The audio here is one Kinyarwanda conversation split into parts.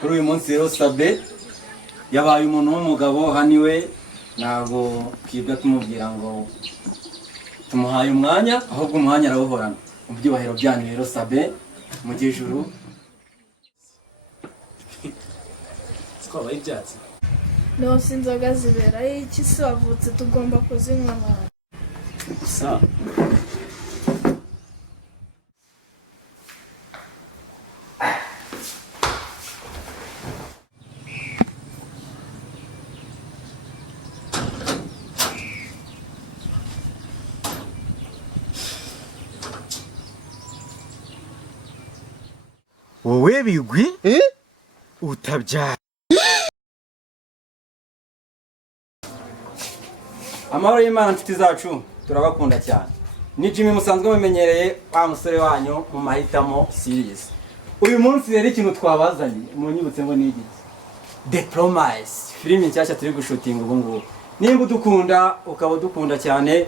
kuri uyu munsi rero Sabe yabaye umuntu w'umugabo haniwe, ntabwo twibwa tumubwira ngo tumuhaye umwanya, ahubwo umwanya arawuhorana. Mu byubahiro byanyu rero Sabe mu gijuru twabaye ibyatsi. No, si inzoga zibera iki se wavutse tugomba kuzinywa nawe. Sa wowe Bigwi utabyara. Amahoro y'Imana nshuti zacu, turabakunda cyane. Ni Jimmy musanzwe mumenyereye, wa musore wanyu mu mahitamo series. Uyu munsi rero ikintu twabazanye munyibutse ngo ni iki? The Promise, filime nshyashya turi gushutinga ubu ngubu. Nimba udukunda ukaba dukunda cyane,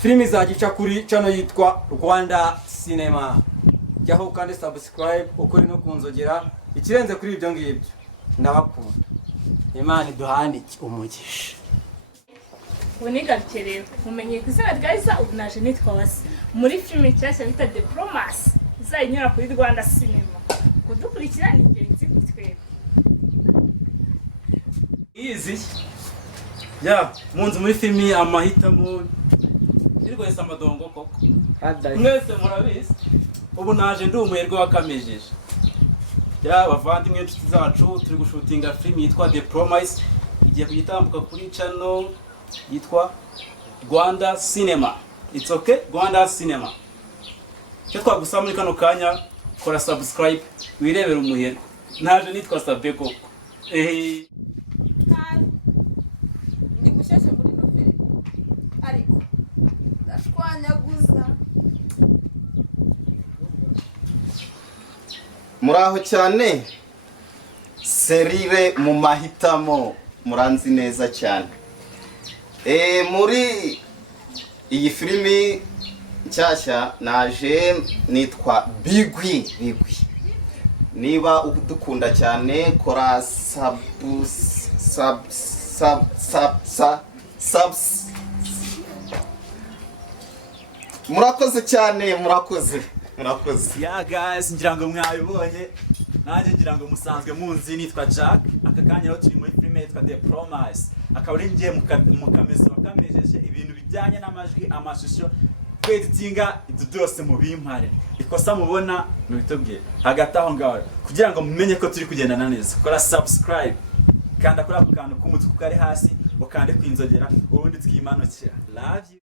filime izagica kuri channel yitwa Rwanda Cinema. Jyaho kandi subscribe ukuri no kunzogera, ikirenze kuri ibyo ngibyo ndabakunda. Imana iduhanike umugisha. Unigaruke rero mumenye ku izina rya Isa, ubu naje nitwa Wasi muri filime nshyashya bita The Promise izayinyura kuri Rwanda Cinema. Kudukurikira ni ingenzi kuri twebwe. easy ya munzu muri filimi amahitamo irwese amadongo koko mwese murabizi. Ubu naje ndi umuherwe wakamejeje ya bavandimwe inshuti zacu, turi gushutinga filimi yitwa The Promise, igiye kugitambuka kuri channel yitwa Rwanda Cinema. It's okay, Rwanda Cinema. Cyo twagusaba muri kano kanya, kora subscribe wirebera umuherwe. Naje nitwa Sabe koko. Ndi mushyashya muri no filime. Ariko ndashwanyaguza. Muraho cyane serire mu mahitamo muranzi neza cyane. Muri iyi filimi nshyashya naje nitwa Bigwi. Niba udukunda cyane kora murakoze cyane, murakoze. Yeah guys, ngira ngo mwabibonye, nanjye ngira ngo musanzwe munzi nitwa Jack. Aka kanya rero turi muri filime yitwa The Promise. Akaba ari ngiye mukamezo wakamejeje ibintu bijyanye n'amajwi, amashusho, kweditinga ibyo byose mu bimpare. Ikosa mubona mubitubwire hagati aho ngaho kugira ngo mumenye ko turi kugendana neza. Kora subscribe kandi akora ako kantu k'umutwe kari hasi, ukande kwinzogera, ubundi twimanukira. Love you.